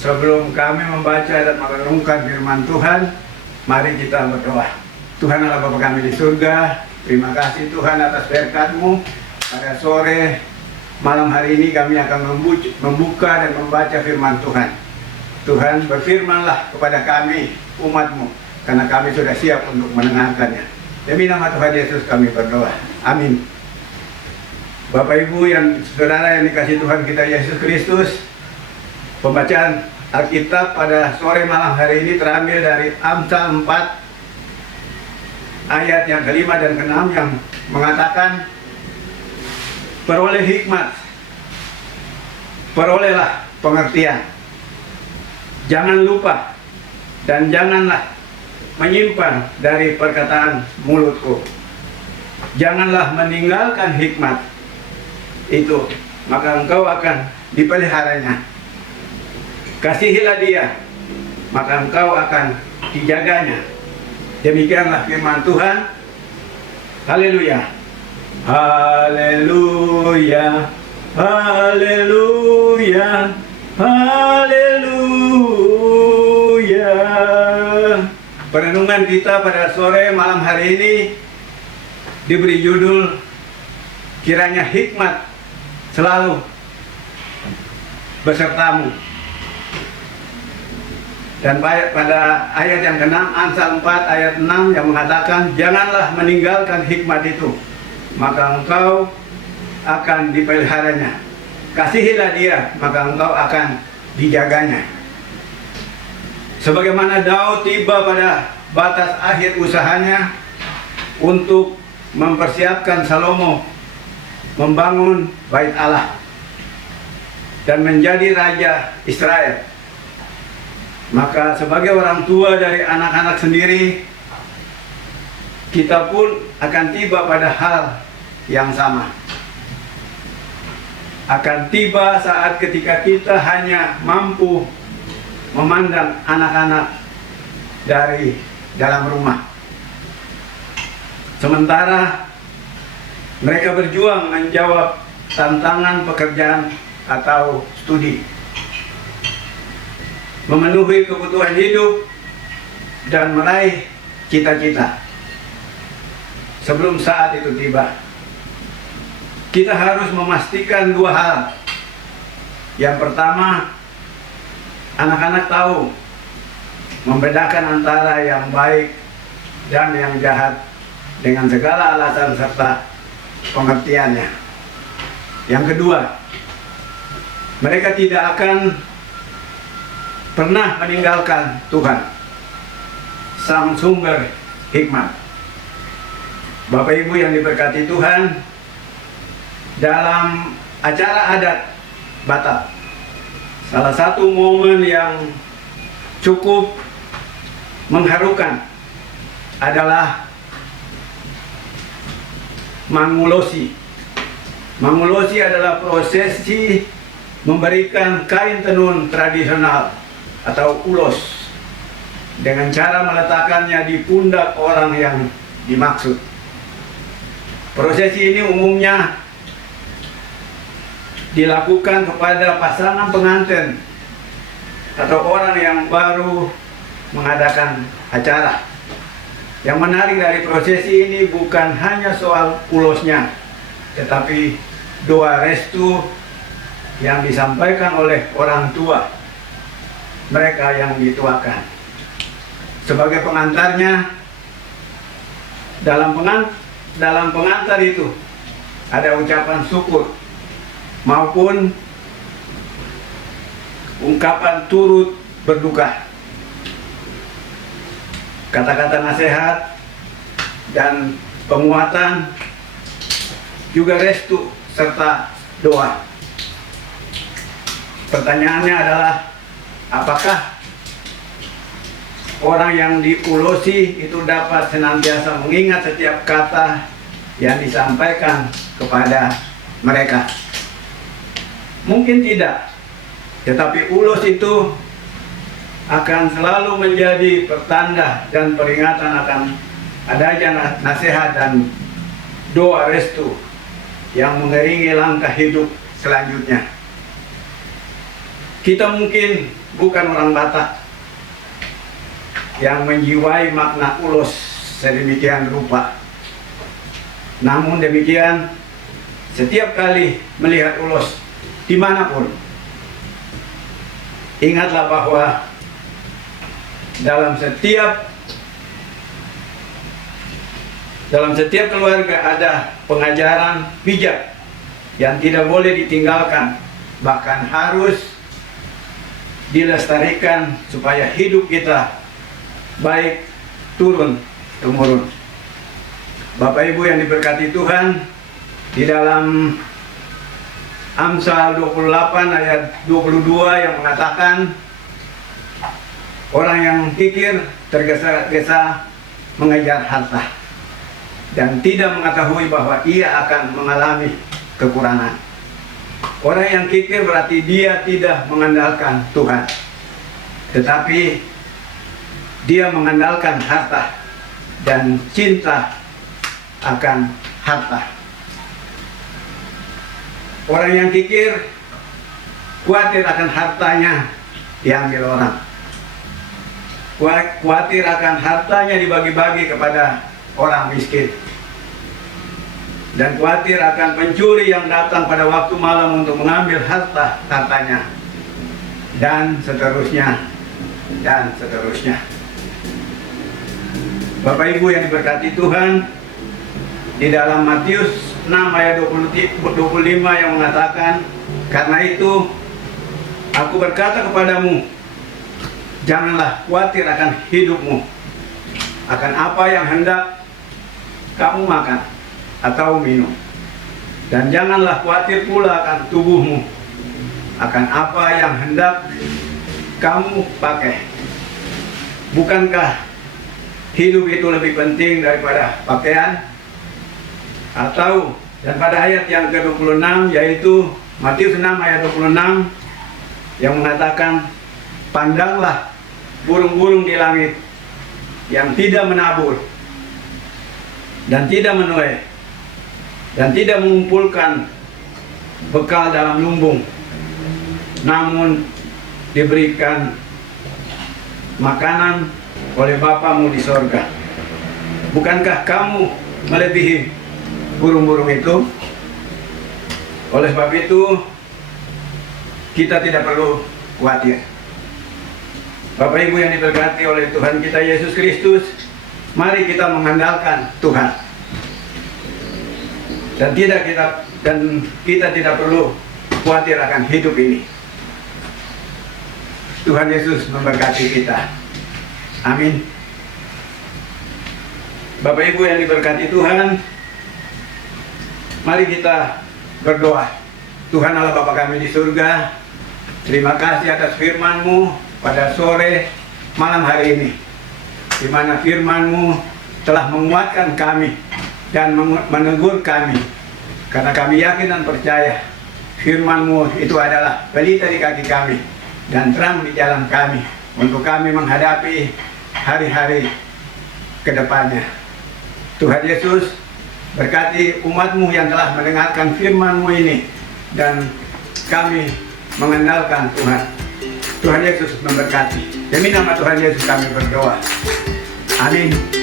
Sebelum kami membaca dan merenungkan firman Tuhan, mari kita berdoa. Tuhan Allah Bapa kami di surga, terima kasih Tuhan atas berkat-Mu. Pada sore malam hari ini kami akan membuka dan membaca firman Tuhan. Tuhan, berfirmanlah kepada kami, umat-Mu, karena kami sudah siap untuk mendengarkannya. Demi nama Tuhan Yesus kami berdoa. Amin. Bapak Ibu yang saudara yang dikasihi Tuhan kita Yesus Kristus, pembacaan Alkitab pada sore malam hari ini terambil dari Amsal 4 ayat yang kelima dan keenam yang mengatakan, peroleh hikmat, perolehlah pengertian, jangan lupa dan janganlah menyimpan dari perkataan mulutku. Janganlah meninggalkan hikmat itu, maka engkau akan dipeliharanya. Kasihilah dia, maka engkau akan dijaganya. Demikianlah firman Tuhan. Haleluya. Haleluya. Haleluya. Haleluya. Perenungan kita pada sore malam hari ini diberi judul, kiranya hikmat selalu besertamu. Dan pada ayat yang ke-6, Amsal 4 ayat 6 yang mengatakan, janganlah meninggalkan hikmat itu, maka engkau akan dipeliharanya. Kasihilah dia, maka engkau akan dijaganya. Sebagaimana Daud tiba pada batas akhir usahanya untuk mempersiapkan Salomo membangun bait Allah dan menjadi raja Israel, maka sebagai orang tua dari anak-anak sendiri, kita pun akan tiba pada hal yang sama. Akan tiba saat ketika kita hanya mampu memandang anak-anak dari dalam rumah, sementara mereka berjuang menjawab tantangan pekerjaan atau studi, memenuhi kebutuhan hidup, dan meraih cita-cita. Sebelum saat itu tiba, kita harus memastikan dua hal. Yang pertama, anak-anak tahu membedakan antara yang baik dan yang jahat dengan segala alasan serta pengertiannya. Yang kedua, mereka tidak akan pernah meninggalkan Tuhan, sang sumber hikmat. Bapak Ibu yang diberkati Tuhan, dalam acara adat Batak, salah satu momen yang cukup mengharukan adalah Mangulosi. Mangulosi adalah prosesi memberikan kain tenun tradisional atau ulos dengan cara meletakkannya di pundak orang yang dimaksud. Prosesi ini umumnya dilakukan kepada pasangan pengantin atau orang yang baru mengadakan acara. Yang menarik dari prosesi ini bukan hanya soal ulosnya, tetapi doa restu yang disampaikan oleh orang tua mereka yang dituakan. Sebagai pengantarnya, dalam pengantar itu ada ucapan syukur maupun ungkapan turut berduka, kata-kata nasihat dan penguatan, juga restu serta doa. Pertanyaannya adalah, apakah orang yang diulosi itu dapat senantiasa mengingat setiap kata yang disampaikan kepada mereka? Mungkin tidak, tetapi ulos itu akan selalu menjadi pertanda dan peringatan akan adanya nasihat dan doa restu yang mengiringi langkah hidup selanjutnya. Kita mungkin bukan orang Batak yang menjiwai makna ulos sedemikian rupa. Namun demikian, setiap kali melihat ulos dimanapun, ingatlah bahwa dalam setiap keluarga ada pengajaran bijak yang tidak boleh ditinggalkan, bahkan harus dilestarikan supaya hidup kita baik turun temurun. Bapak Ibu yang diberkati Tuhan, di dalam Amsal 28 ayat 22 yang mengatakan, orang yang kikir tergesa-gesa mengejar harta dan tidak mengetahui bahwa ia akan mengalami kekurangan. Orang yang kikir berarti dia tidak mengandalkan Tuhan, tetapi dia mengandalkan harta dan cinta akan harta. Orang yang kikir khawatir akan hartanya diambil orang, khawatir akan hartanya dibagi-bagi kepada orang miskin, dan khawatir akan pencuri yang datang pada waktu malam untuk mengambil hartanya, dan seterusnya, dan seterusnya. Bapak Ibu yang diberkati Tuhan, di dalam Matius 6 ayat 25 yang mengatakan, karena itu aku berkata kepadamu, janganlah khawatir akan hidupmu, akan apa yang hendak kamu makan atau minum, dan janganlah khawatir pula akan tubuhmu, akan apa yang hendak kamu pakai. Bukankah hidup itu lebih penting daripada pakaian? Atau, dan pada ayat yang ke-26, yaitu Matius 6 ayat 26 yang mengatakan, pandanglah burung-burung di langit yang tidak menabur dan tidak menuai dan tidak mengumpulkan bekal dalam lumbung, namun diberikan makanan oleh Bapamu di sorga. Bukankah kamu melebihi burung-burung itu? Oleh sebab itu, kita tidak perlu khawatir. Bapak Ibu yang diberkati oleh Tuhan kita Yesus Kristus, mari kita mengandalkan Tuhan. Dan kita tidak perlu khawatir akan hidup ini. Tuhan Yesus memberkati kita. Amin. Bapak Ibu yang diberkati Tuhan, mari kita berdoa. Tuhan Allah Bapa kami di surga, terima kasih atas firman-Mu pada sore malam hari ini, di mana firman-Mu telah menguatkan kami dan menegur kami, karena kami yakin dan percaya firman-Mu itu adalah pelita di kaki kami dan terang di jalan kami, untuk kami menghadapi hari-hari ke depannya. Tuhan Yesus, berkati umat-Mu yang telah mendengarkan firman-Mu ini, dan kami mengandalkan Tuhan. Tuhan Yesus memberkati. Demi nama Tuhan Yesus kami berdoa. Amin.